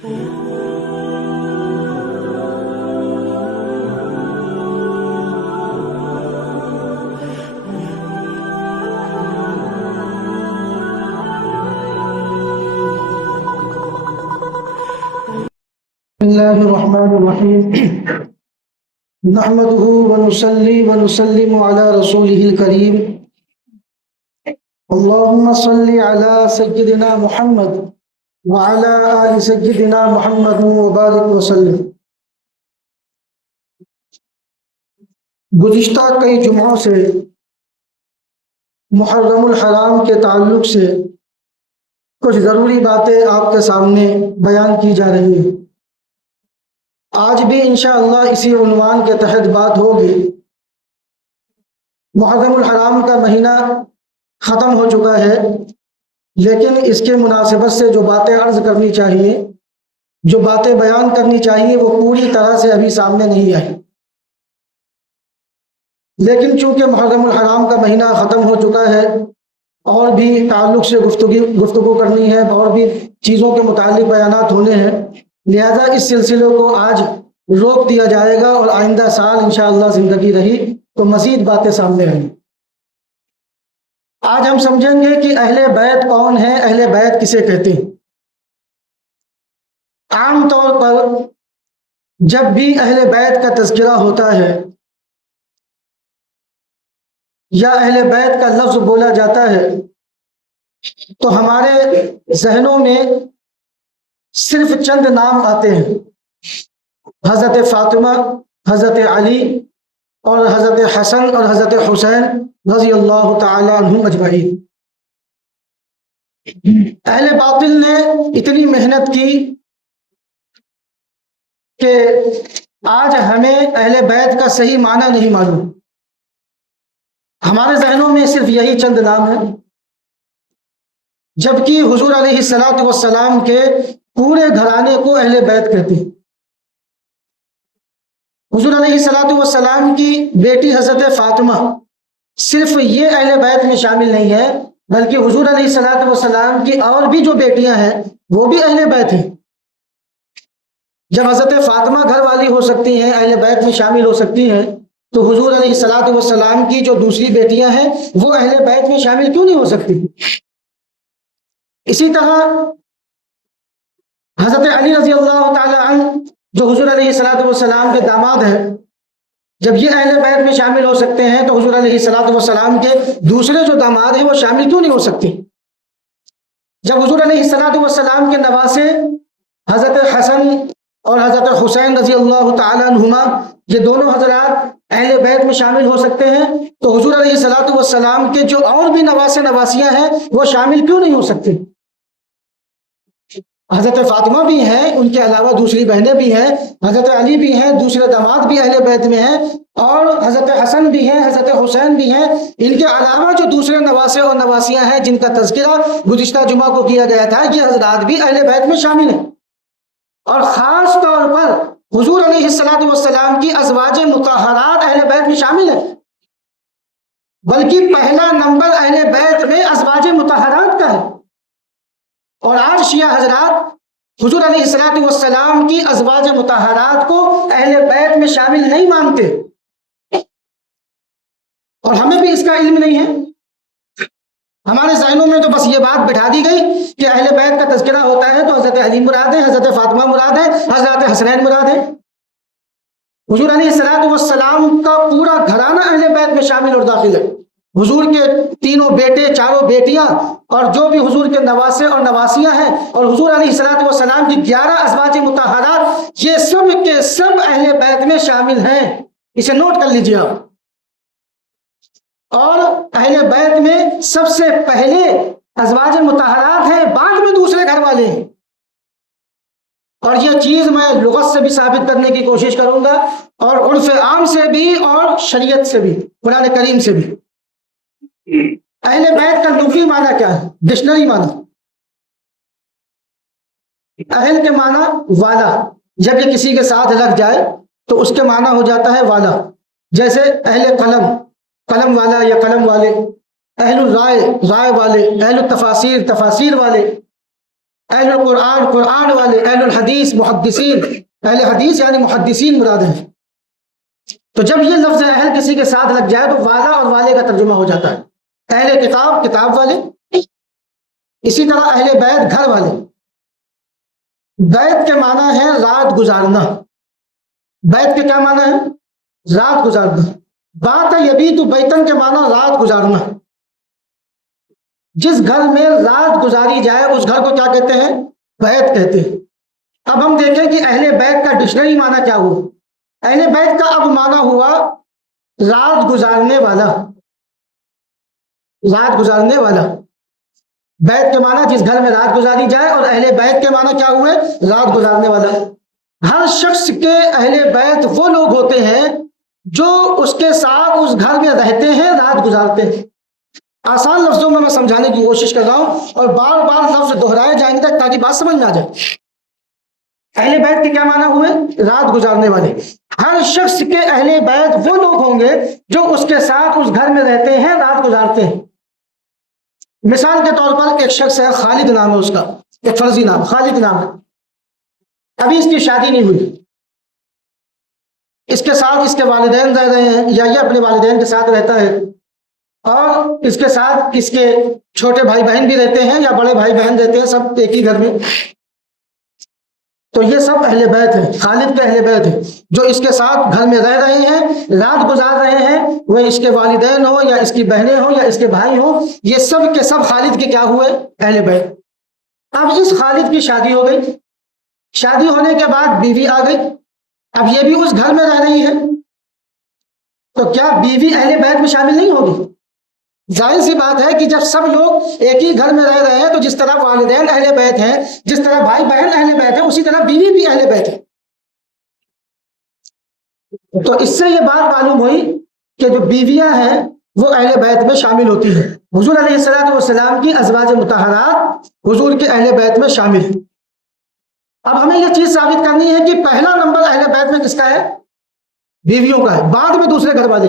بسم اللہ الرحمن الرحیم نحمده ونصلي ونسلم على رسوله الكريم اللهم صل على سيدنا محمد وعلى آل سيدنا محمد وبارك وسلم۔ گزشتہ کئی جمعوں سے محرم الحرام کے تعلق سے کچھ ضروری باتیں آپ کے سامنے بیان کی جا رہی ہیں۔ آج بھی انشاءاللہ اسی عنوان کے تحت بات ہوگی۔ محرم الحرام کا مہینہ ختم ہو چکا ہے، لیکن اس کے مناسبت سے جو باتیں عرض کرنی چاہیے، جو باتیں بیان کرنی چاہیے، وہ پوری طرح سے ابھی سامنے نہیں آئی۔ لیکن چونکہ محرم الحرام کا مہینہ ختم ہو چکا ہے اور بھی تعلق سے گفتگو کرنی ہے، اور بھی چیزوں کے متعلق بیانات ہونے ہیں، لہذا اس سلسلے کو آج روک دیا جائے گا، اور آئندہ سال انشاءاللہ زندگی رہی تو مزید باتیں سامنے آئیں۔ آج ہم سمجھیں گے کہ اہل بیت کون ہیں، اہل بیت کسے کہتے ہیں۔ عام طور پر جب بھی اہل بیت کا تذکرہ ہوتا ہے یا اہل بیت کا لفظ بولا جاتا ہے تو ہمارے ذہنوں میں صرف چند نام آتے ہیں: حضرت فاطمہ، حضرت علی اور حضرت حسن اور حضرت حسین رضی اللہ تعالی عنہم اجمعین۔ اہل باطل نے اتنی محنت کی کہ آج ہمیں اہل بیت کا صحیح معنی نہیں معلوم۔ ہمارے ذہنوں میں صرف یہی چند نام ہیں، جبکہ حضور علیہ الصلوۃ والسلام کے پورے گھرانے کو اہل بیت کہتے ہیں۔ حضور علیہ الصلوۃ والسلام کی بیٹی حضرت فاطمہ صرف یہ اہل بیت میں شامل نہیں ہے، بلکہ حضور علیہ الصلوۃ والسلام کی اور بھی جو بیٹیاں ہیں وہ بھی اہل بیت ہیں۔ جب حضرت فاطمہ گھر والی ہو سکتی ہیں، اہل بیت میں شامل ہو سکتی ہیں، تو حضور علیہ الصلوۃ والسلام کی جو دوسری بیٹیاں ہیں وہ اہل بیت میں شامل کیوں نہیں ہو سکتی؟ اسی طرح حضرت علی رضی اللہ تعالی عنہ جو حضور علیہ الصلوۃ والسلام کے داماد ہیں، جب یہ اہل بیت میں شامل ہو سکتے ہیں تو حضور علیہ الصلوۃ والسلام کے دوسرے جو داماد ہیں وہ شامل کیوں نہیں ہو سکتے؟ جب حضور علیہ الصلوۃ والسلام کے نواسے حضرت حسن اور حضرت حسین رضی اللہ تعالی عنہما یہ دونوں حضرات اہل بیت میں شامل ہو سکتے ہیں، تو حضور علیہ الصلوۃ والسلام کے جو اور بھی نواسے نواسیاں ہیں وہ شامل کیوں نہیں ہو سکتے؟ حضرت فاطمہ بھی ہیں، ان کے علاوہ دوسری بہنیں بھی ہیں، حضرت علی بھی ہیں، دوسرے داماد بھی اہل بیت میں ہیں، اور حضرت حسن بھی ہیں، حضرت حسین بھی ہیں۔ ان کے علاوہ جو دوسرے نواسے اور نواسیاں ہیں جن کا تذکرہ گزشتہ جمعہ کو کیا گیا تھا، یہ حضرات بھی اہل بیت میں شامل ہیں۔ اور خاص طور پر حضور علیہ الصلوۃ والسلام کی ازواج مطہرات اہل بیت میں شامل ہیں، بلکہ پہلا نمبر اہل بیت میں ازواج مطہرات کا ہے۔ اور آج شیعہ حضرات حضور علیہ الصلوۃ والسلام کی ازواج مطہرات کو اہل بیت میں شامل نہیں مانتے، اور ہمیں بھی اس کا علم نہیں ہے۔ ہمارے ذہنوں میں تو بس یہ بات بٹھا دی گئی کہ اہل بیت کا تذکرہ ہوتا ہے تو حضرت علی مراد ہے، حضرت فاطمہ مراد ہے، حضرت حسنین مراد ہے۔ حضور علیہ الصلوۃ والسلام کا پورا گھرانہ اہل بیت میں شامل اور داخل ہے۔ حضور کے تینوں بیٹے، چاروں بیٹیاں، اور جو بھی حضور کے نواسے اور نواسیاں ہیں، اور حضور علیہ الصلوۃ والسلام کی 11 ازواج مطہرات، یہ سب کے سب اہل بیت میں شامل ہیں۔ اسے نوٹ کر لیجیے آپ۔ اور اہل بیت میں سب سے پہلے ازواج مطہرات ہیں، بعد میں دوسرے گھر والے ہیں۔ اور یہ چیز میں لغت سے بھی ثابت کرنے کی کوشش کروں گا، اور عرف عام سے بھی، اور شریعت سے بھی، قرآن کریم سے بھی۔ اہل بیت کا لغوی معنی کیا ہے؟ ڈکشنری معنی، اہل کے معنی والا، جب یہ کسی کے ساتھ لگ جائے تو اس کے معنی ہو جاتا ہے والا۔ جیسے اہل قلم، قلم والا یا قلم والے، اہل الرائے، رائے والے، اہل التفاسیر، تفاسیر والے، اہل القرآن قرآن والے، اہل الحدیث محدثین، اہل حدیث یعنی محدثین مراد ہیں۔ تو جب یہ لفظ اہل کسی کے ساتھ لگ جائے تو والا اور والے کا ترجمہ ہو جاتا ہے۔ اہل کتاب کتاب والے، اسی طرح اہل بیت گھر والے۔ بیت کے معنی ہے رات گزارنا، بیت کے کیا معنی ہے؟ رات گزارنا۔ بات یبیت بیتن کے معنی رات گزارنا۔ جس گھر میں رات گزاری جائے اس گھر کو کیا کہتے ہیں؟ بیت کہتے ہیں۔ اب ہم دیکھیں کہ اہل بیت کا ڈکشنری معنی کیا ہوا۔ اہل بیت کا اب معنی ہوا رات گزارنے والا، رات گزارنے والا۔ بیت کے معنی جس گھر میں رات گزاری جائے، اور اہل بیت کے معنی کیا ہوئے؟ رات گزارنے والا۔ ہر شخص کے اہل بیت وہ لوگ ہوتے ہیں جو اس کے ساتھ اس گھر میں رہتے ہیں، رات گزارتے ہیں۔ آسان لفظوں میں سمجھانے کی کوشش کر رہا ہوں اور بار بار لفظ دہرائے جائیں گے تاکہ بات سمجھ میں آ جائے۔ اہل بیت کے کیا معنی ہوئے؟ رات گزارنے والے۔ ہر شخص کے اہل بیت وہ لوگ ہوں گے جو اس کے ساتھ اس گھر میں رہتے ہیں، رات گزارتے ہیں۔ مثال کے طور پر ایک شخص ہے، خالد نام ہے اس کا، ایک فرضی نام خالد نام ہے، ابھی اس کی شادی نہیں ہوئی، اس کے ساتھ اس کے والدین رہ رہے ہیں یا یہ اپنے والدین کے ساتھ رہتا ہے، اور اس کے ساتھ اس کے چھوٹے بھائی بہن بھی رہتے ہیں یا بڑے بھائی بہن رہتے ہیں، سب ایک ہی گھر میں۔ تو یہ سب اہل بیت ہیں، خالد کے اہل بیت ہیں جو اس کے ساتھ گھر میں رہ رہے ہیں، رات گزار رہے ہیں، وہ اس کے والدین ہو یا اس کی بہنیں ہوں یا اس کے بھائی ہوں، یہ سب کے سب خالد کے کیا ہوئے؟ اہل بیت۔ اب اس خالد کی شادی ہو گئی، شادی ہونے کے بعد بیوی آ گئی، اب یہ بھی اس گھر میں رہ رہی ہے، تو کیا بیوی اہل بیت میں شامل نہیں ہوگی؟ ظاہر سی بات ہے کہ جب سب لوگ ایک ہی گھر میں رہ رہے ہیں تو جس طرح والدین اہل بیت ہیں، جس طرح بھائی بہن اہل بیت ہیں، اسی طرح بیوی بھی اہل بیت ہے۔ تو اس سے یہ بات معلوم ہوئی کہ جو بیویاں ہیں وہ اہل بیت میں شامل ہوتی ہیں۔ حضور علیہ السلام کی ازواج مطہرات حضور کے اہل بیت میں شامل ہیں۔ اب ہمیں یہ چیز ثابت کرنی ہے کہ پہلا نمبر اہل بیت میں کس کا ہے؟ بیویوں کا ہے، بعد میں دوسرے گھر والے۔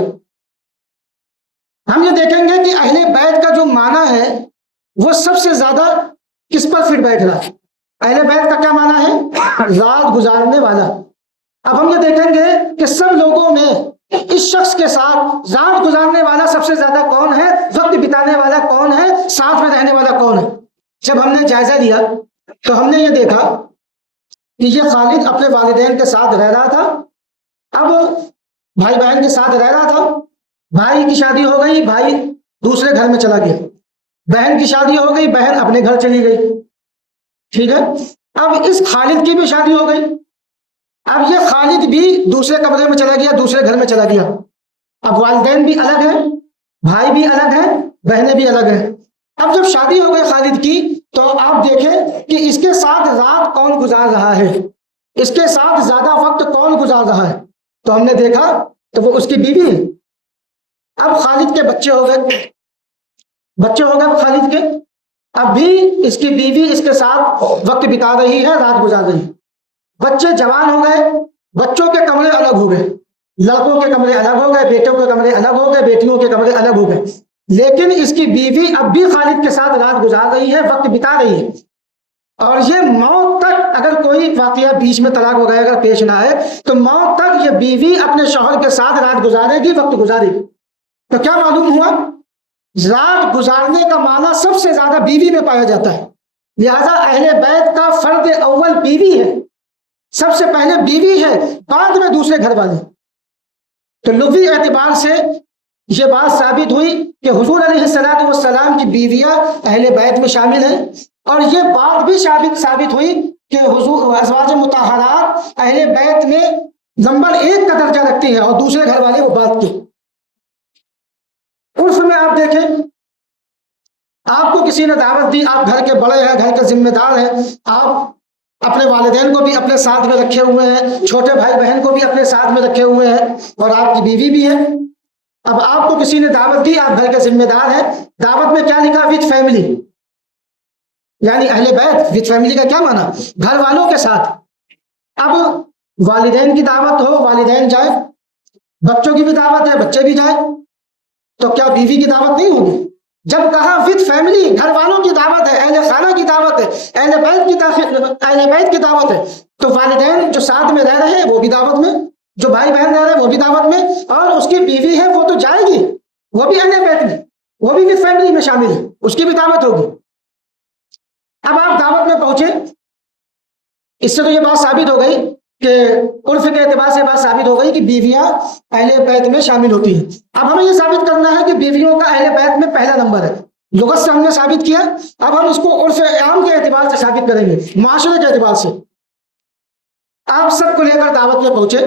ہم یہ دیکھیں گے کہ اہل بیت کا جو معنی ہے وہ سب سے زیادہ کس پر فٹ بیٹھ رہا ہے؟ اہل بیت کا کیا معنی ہے؟ رات گزارنے والا۔ اب ہم یہ دیکھیں گے کہ سب لوگوں میں اس شخص کے ساتھ رات گزارنے والا سب سے زیادہ کون ہے، وقت بتانے والا کون ہے، ساتھ میں رہنے والا کون ہے۔ جب ہم نے جائزہ لیا تو ہم نے یہ دیکھا کہ یہ خالد اپنے والدین کے ساتھ رہ رہا تھا، اب بھائی بہن کے ساتھ رہ رہا تھا، بھائی کی شادی ہو گئی، بھائی دوسرے گھر میں چلا گیا، بہن کی شادی ہو گئی، بہن اپنے گھر چلی گئی، ٹھیک ہے۔ اب اس خالد کی بھی شادی ہو گئی، اب یہ خالد بھی دوسرے کمرے میں چلا گیا، دوسرے گھر میں چلا گیا۔ اب والدین بھی الگ ہیں، بھائی بھی الگ ہیں، بہنیں بھی الگ ہیں۔ اب جب شادی ہو گئی خالد کی تو آپ دیکھیں کہ اس کے ساتھ رات کون گزار رہا ہے، اس کے ساتھ زیادہ وقت کون گزار رہا ہے، تو ہم نے دیکھا تو وہ اس کی بیوی ہے۔ اب خالد کے بچے ہو گئے، بچے ہو گئے خالد کے، اب بھی اس کی بیوی اس کے ساتھ وقت بتا رہی ہے، رات گزار رہی ہے۔ بچے جوان ہو گئے، بچوں کے کمرے الگ ہو گئے، لڑکوں کے کمرے الگ ہو گئے، بیٹوں کے کمرے الگ ہو گئے، بیٹیوں کے کمرے الگ ہو گئے، لیکن اس کی بیوی اب بھی خالد کے ساتھ رات گزار رہی ہے، وقت بتا رہی ہے۔ اور یہ موت تک اگر کوئی واقعہ بیچ میں طلاق وغیرہ اگر پیش نہ آئے تو موت تک یہ بیوی اپنے شوہر کے ساتھ رات گزارے گی، وقت گزارے گی۔ تو کیا معلوم ہوا؟ رات گزارنے کا معنی سب سے زیادہ بیوی میں پایا جاتا ہے، لہذا اہل بیت کا فرد اول بیوی ہے، سب سے پہلے بیوی ہے، بعد میں دوسرے گھر والے۔ تو لغوی اعتبار سے یہ بات ثابت ہوئی کہ حضور علیہ السلام کی بیویاں اہل بیت میں شامل ہیں، اور یہ بات بھی ثابت ہوئی کہ حضور ازواج مطہرات اہل بیت میں نمبر 1 کا درجہ رکھتی ہیں اور دوسرے گھر والے وہ بات کی۔ عرف میں آپ دیکھیں، آپ کو کسی نے دعوت دی، آپ گھر کے بڑے ہیں، گھر کے ذمہ دار ہیں، آپ اپنے والدین کو بھی اپنے ساتھ میں رکھے ہوئے ہیں، چھوٹے بھائی بہن کو بھی اپنے ساتھ میں رکھے ہوئے ہیں، اور آپ کی بیوی بھی ہے۔ اب آپ کو کسی نے دعوت دی، آپ گھر کے ذمہ دار ہیں، دعوت میں کیا لکھا؟ وتھ فیملی، یعنی اہل بیت۔ وتھ فیملی کا کیا معنی؟ گھر والوں کے ساتھ۔ اب والدین کی دعوت ہو، والدین جائیں، بچوں کی بھی دعوت ہے، بچے بھی جائیں، تو کیا بیوی کی دعوت نہیں ہوگی؟ جب کہا وتھ فیملی، گھر والوں کی دعوت ہے، اہل خانہ کی دعوت ہے، اہل بیت کی دعوت ہے، تو والدین جو ساتھ میں رہ رہے ہیں وہ بھی دعوت میں، جو بھائی بہن رہ رہے ہیں وہ بھی دعوت میں، اور اس کی بیوی ہے وہ تو جائے گی، وہ بھی اہل بیت میں، وہ بھی وتھ فیملی میں شامل ہے، اس کی بھی دعوت ہوگی۔ اب آپ دعوت میں پہنچے، اس سے تو یہ بات ثابت ہو گئی کہ عرف کے اعتبار سے بات ثابت ہو گئی کہ بیویاں اہل بیت میں شامل ہوتی ہیں۔ اب ہمیں یہ ثابت کرنا ہے کہ بیویوں کا اہل بیت میں پہلا نمبر ہے۔ لغت سے ہم نے ثابت کیا، اب ہم اس کو عرف عام کے اعتبار سے ثابت کریں گے، معاشرے کے اعتبار سے۔ آپ سب کو لے کر دعوت میں پہنچے،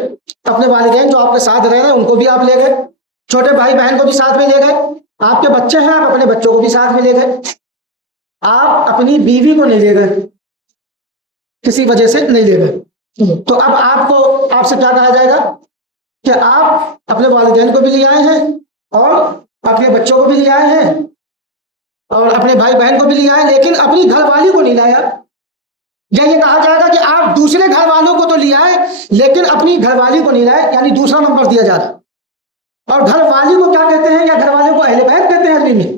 اپنے والدین جو آپ کے ساتھ رہ رہے ہیں ان کو بھی آپ لے گئے، چھوٹے بھائی بہن کو بھی ساتھ میں لے گئے، آپ کے بچے ہیں آپ اپنے بچوں کو بھی ساتھ میں لے گئے، آپ اپنی بیوی کو نہیں لے گئے، کسی وجہ سے نہیں لے گئے، تو اب آپ سے کیا کہا جائے گا کہ آپ اپنے والدین کو بھی لے آئے ہیں اور اپنے بچوں کو بھی لے آئے ہیں اور اپنے بھائی بہن کو بھی لے آئے، لیکن اپنی گھر والی کو نہیں لایا۔ یا یہ کہا جائے گا کہ آپ دوسرے گھر والوں کو تو لے آئے لیکن اپنی گھر والی کو نہیں لائے، یعنی دوسرا نمبر دیا جا رہا۔ اور گھر والی کو کیا کہتے ہیں، یا گھر والے کو اہل بیت کہتے ہیں عربی میں۔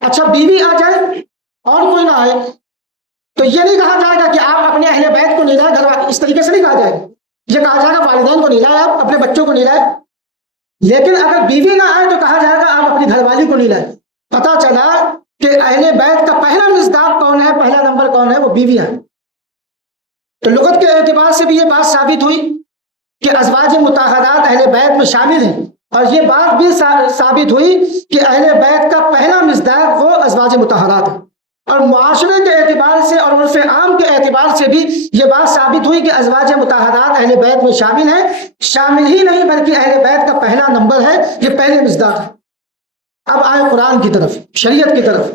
اچھا بیوی آ جائے اور کوئی نہ آئے تو یہ نہیں کہا جائے گا کہ آپ اپنے اہل بیت کو نہیں لائے، گھر والے، اس طریقے سے نہیں کہا جائے گا، یہ کہا جائے گا والدین کو نہیں لائے، آپ اپنے بچوں کو نہیں لائے۔ لیکن اگر بیوی نہ آئے تو کہا جائے گا آپ اپنی گھر والی کو نہیں لائے۔ پتا چلا کہ اہل بیت کا پہلا مصداق کون ہے، پہلا نمبر کون ہے، وہ بیویاں۔ تو لغت کے اعتبار سے بھی یہ بات ثابت ہوئی کہ ازواج مطہرات اہل بیت میں شامل ہیں، اور یہ بات بھی ثابت ہوئی کہ اہل بیت کا پہلا مصداق وہ ازواج مطہرات ہے۔ اور معاشرے کے اعتبار سے اور عرف عام کے اعتبار سے بھی یہ بات ثابت ہوئی کہ ازواج مطہرات اہل بیت میں شامل ہیں، شامل ہی نہیں بلکہ اہل بیت کا پہلا نمبر ہے، یہ پہلے مصداق ہے۔ اب آئے قرآن کی طرف، شریعت کی طرف۔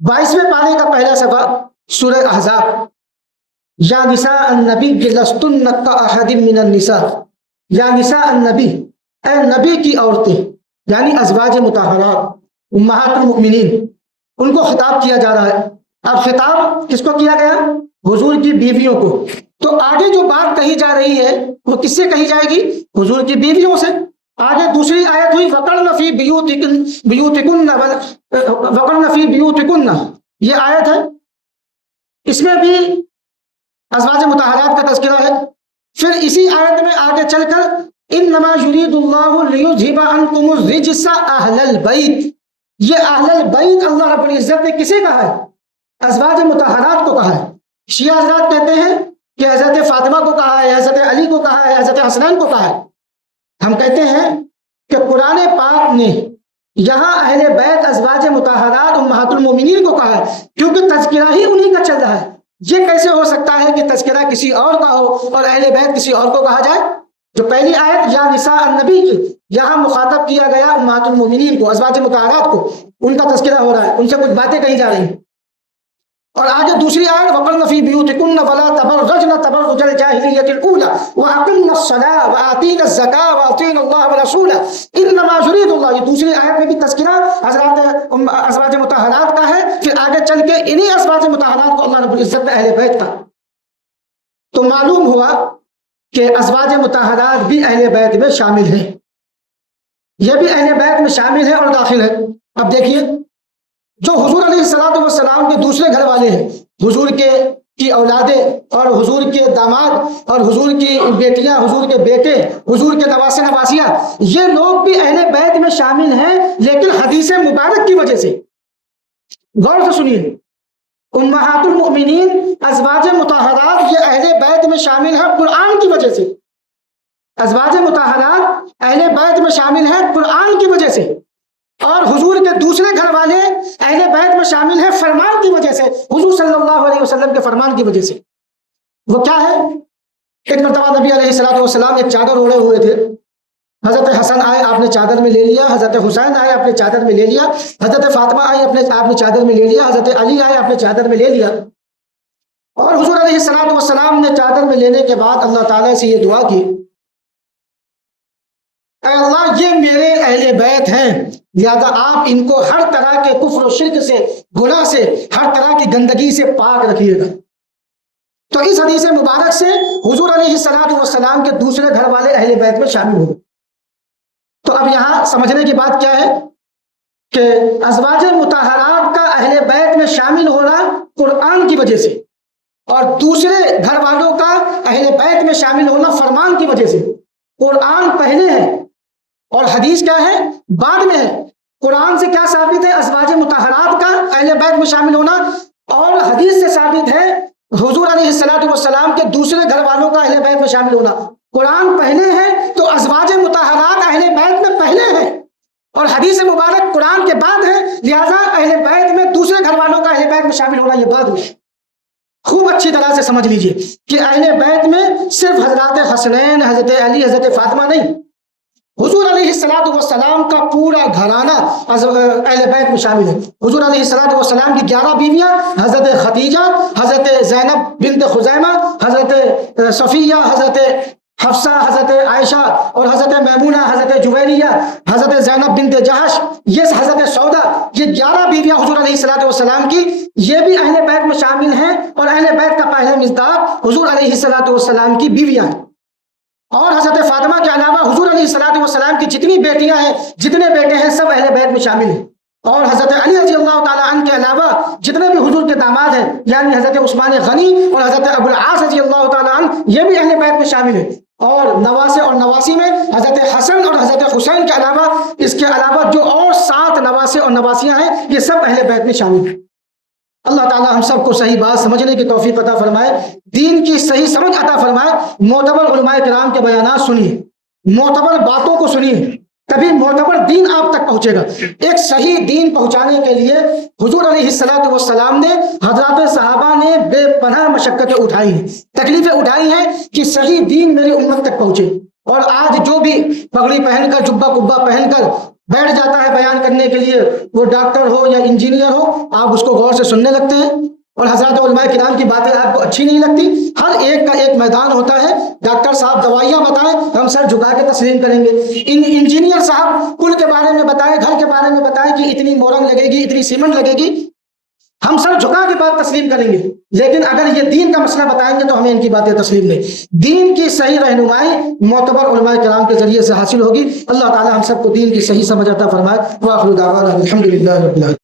22ویں پارے کا پہلا صفحہ، سورہ احزاب۔ یا نساء النبی لستن کاحد من النساء، یا نساء النبی، اے نبی کی عورتیں، یعنی ازواج مطہرات امہات المؤمنین، ان کو خطاب کیا جا رہا ہے۔ اب خطاب کس کو کیا گیا، حضور کی بیویوں کو۔ تو آگے جو بات کہی جا رہی ہے وہ کس سے کہی جائے گی، حضور کی بیویوں سے۔ آگے دوسری آیت ہوئی وَقَرْنَ فِي بِيُوتِكُنَّ، یہ آیت ہے، اس میں بھی ازواج مطہرات کا تذکرہ ہے۔ پھر اسی آیت میں آگے چل کر انما یرید اللہ لیذھب عنکم الرجس اہل البیت، یہ اہل البیت اللہ رب العزت نے کسے کہا ہے، ازواج مطہرات کو کہا ہے۔ شیعہ حضرات کہتے ہیں کہ حضرت فاطمہ کو کہا ہے، حضرت علی کو کہا ہے، حضرت حسنین کو کہا ہے۔ ہم کہتے ہیں کہ قرآن پاک نے یہاں اہل بیت ازواج مطہرات امہات المومنین کو کہا ہے، کیونکہ تذکرہ ہی انہی کا چل رہا ہے۔ یہ کیسے ہو سکتا ہے کہ تذکرہ کسی اور کا ہو اور اہل بیت کسی اور کو کہا جائے؟ جو پہلی آیت یا نساء النبی کی، یہاں مخاطب کیا گیا امہات المومنین کو، ازواج مطہرات کو، ان کا تذکرہ ہو رہا ہے، ان سے کچھ باتیں کہی جا رہی ہیں۔ اور آگے دوسری آیت وَقَرْنَ فِي بِيُوتِكُنَّ وَلَا تَبَرَّجْنَ تَبَرُّجَ الْجَاهِلِيَّةِ الْأُولَىٰ وَأَقِمْنَ الصَّلَاةَ وَآتِينَ الزَّكَاةَ وَأَطِيعْنَ اللَّهَ وَرَسُولَهُ إِنَّمَا يُرِيدُ اللَّهُ، یہ دوسری آیت میں بھی تذکرہ حضرات ازواج مطہرات کا ہے، پھر آگے چل کے انہی ازواج مطہرات کو اللہ رب العزت نے اہل بیت کا۔ تو معلوم ہوا کہ ازواج مطہرات بھی اہل بیت میں شامل ہیں، یہ بھی اہل بیت میں شامل ہے اور داخل ہے۔ اب دیکھیے جو حضور علیہ السلام کے دوسرے گھر والے ہیں، حضور کی اولادیں اور حضور کے داماد اور حضور کی بیٹیاں، حضور کے بیٹے، حضور کے نواسے نواسیاں، یہ لوگ بھی اہل بیت میں شامل ہیں، لیکن حدیث مبارک کی وجہ سے۔ غور سے سنیے، امہات المؤمنین ازواج مطہرات یہ اہل بیت میں شامل ہیں قرآن کی وجہ سے۔ ازواج مطہرات اہل بیت میں شامل ہیں قرآن کی وجہ سے، اور حضور کے دوسرے گھر والے اہل بیت میں شامل ہیں فرمان کی وجہ سے، حضور صلی اللہ علیہ وسلم کے فرمان کی وجہ سے۔ وہ کیا ہے؟ ایک مرتبہ نبی علیہ السلام ایک چادر اوڑے ہوئے تھے، حضرت حسن آئے، آپ نے چادر میں لے لیا، حضرت حسین آئے، آپ نے چادر میں لے لیا، حضرت فاطمہ آئی، آپ نے چادر میں لے لیا، حضرت علی آئے، آپ نے چادر میں لے لیا۔ اور حضور علیہ السلام نے چادر میں لینے کے بعد اللہ تعالیٰ سے یہ دعا کی، اے اللہ یہ میرے اہل بیت ہیں، لہذا آپ ان کو ہر طرح کے کفر و شرک سے، گناہ سے، ہر طرح کی گندگی سے پاک رکھیے گا۔ تو اس حدیث مبارک سے حضور علیہ السلام کے دوسرے گھر والے اہل بیت میں شامل ہوئے۔ تو اب یہاں سمجھنے کی بات کیا ہے کہ ازواج مطہرات کا اہل بیت میں شامل ہونا قرآن کی وجہ سے، اور دوسرے گھر والوں کا اہل بیت میں شامل ہونا فرمان کی وجہ سے۔ قرآن پہلے ہے اور حدیث کیا ہے؟ بعد میں ہے۔ قرآن سے کیا ثابت ہے؟ ازواج مطہرات کا اہل بیت میں شامل ہونا، اور حدیث سے ثابت ہے حضور علیہ السلام کے دوسرے گھر والوں کا اہل بیت میں شامل ہونا۔ قرآن پہلے ہے تو ازواج مطہرات اہل بیت میں پہلے ہے، اور حدیث مبارک قرآن کے بعد ہے، لہذا اہل بیت میں دوسرے گھر والوں کا اہل بیت میں شامل ہونا یہ بعد میں۔ خوب اچھی طرح سے سمجھ لیجئے کہ اہل بیت میں صرف حضرات حسنین، حضرت علی، حضرت فاطمہ نہیں، حضور علیہ السلام کا پورا گھرانہ اہل بیت میں شامل ہے۔ حضور علیہ السلام کی 11 بیویاں، حضرت خدیجہ، حضرت زینب بنت خزیمہ، حضرت صفیہ، حضرت حفصہ، حضرت عائشہ، اور حضرت میمونہ، حضرت جویریہ، حضرت زینب بنت جہش، یہ حضرت سودا، یہ 11 بیویاں حضور علیہ السلام کی، یہ بھی اہل بیت میں شامل ہیں، اور اہل بیت کا پہلا مصداق حضور علیہ السلام کی بیویاں ہیں۔ اور حضرت فاطمہ کے علاوہ حضور علیہ السلام کی جتنی بیٹیاں ہیں، جتنے بیٹے ہیں، سب اہل بیت میں شامل ہیں۔ اور حضرت علی رضی اللہ تعالیٰ عنہ کے علاوہ جتنے بھی حضور کے داماد ہیں، یعنی حضرت عثمان غنی اور حضرت ابو العاص رضی اللہ تعالیٰ عنہ، یہ بھی اہل بیت میں شامل ہیں۔ اور نواسے اور نواسی میں حضرت حسن اور حضرت حسین کے علاوہ، اس کے علاوہ جو اور 7 نواسے اور نواسیاں ہیں، یہ سب اہل بیت میں شامل ہیں۔ اللہ تعالی ہم سب کو صحیح بات سمجھنے کی توفیق عطا فرمائے، دین کی صحیح سمجھ عطا فرمائے۔ معتبر علماء کرام کے بیانات سنیے، معتبر باتوں کو سنیے، تبھی معتبر دین آپ تک پہنچے گا۔ ایک صحیح دین پہنچانے کے لیے حضور علیہ السلام نے، حضرات صحابہ نے بے پناہ مشقتیں اٹھائی ہیں، تکلیفیں اٹھائی ہیں کہ صحیح دین میری امت تک پہنچے۔ اور آج جو بھی پگڑی پہن کر، جبہ کبا پہن کر بیٹھ جاتا ہے بیان کرنے کے لیے، وہ ڈاکٹر ہو یا انجینئر ہو، آپ اس کو غور سے سننے لگتے ہیں، اور حضرات علماء کرام کی باتیں آپ کو اچھی نہیں لگتی۔ ہر ایک کا ایک میدان ہوتا ہے۔ ڈاکٹر صاحب دوائیاں بتائیں، ہم سر جھکا کے تسلیم کریں گے۔ انجینئر صاحب پل کے بارے میں بتائیں، گھر کے بارے میں بتائیں کہ اتنی مورنگ لگے گی، اتنی سیمنٹ لگے گی، ہم سر جھکا کے بات تسلیم کریں گے۔ لیکن اگر یہ دین کا مسئلہ بتائیں گے تو ہمیں ان کی باتیں تسلیم نہیں۔ دین کی صحیح رہنمائی معتبر علماء کرام کے ذریعے سے حاصل ہوگی۔ اللہ تعالی ہم سب کو دین کی صحیح سمجھ عطا فرمائے۔ وآخر دعوانا الحمدللہ رب العالمین۔